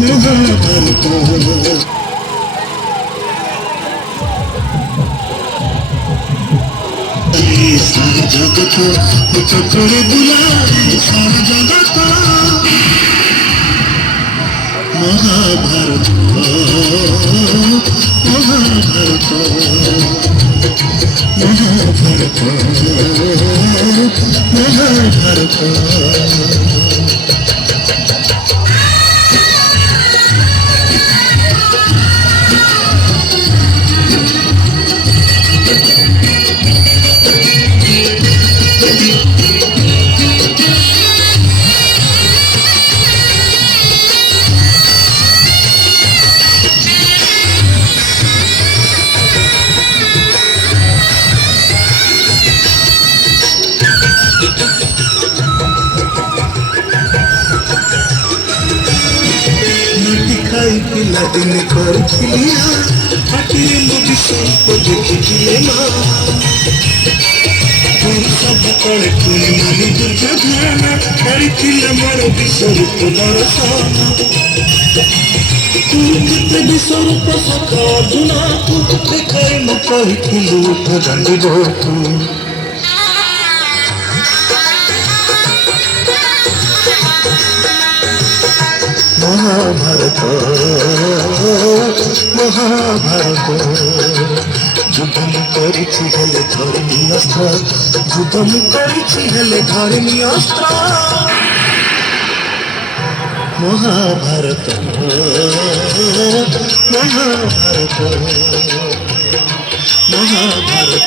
মহাভারত। सारा जगत चक्कर बुलाए सारा जगत महाभारत महाभारत महाभारत महाभारत। पिला दिन कर खिलिया हटिए मुझे सब देखिए माँ सब कड़े तुम नानी दुर्गा ध्यान करी खिला मारो विश्वरूप दर्शन तुम विश्वरूप सका अर्जुना तू देखाई मैं कही खिलू भगंडी बहु महाभारत महाभारत। युद्धम करिछि हेले धर्मी अस्त्र युद्धम करिछि हेले धर्मी अस्त्र महाभारत महाभारत महाभारत।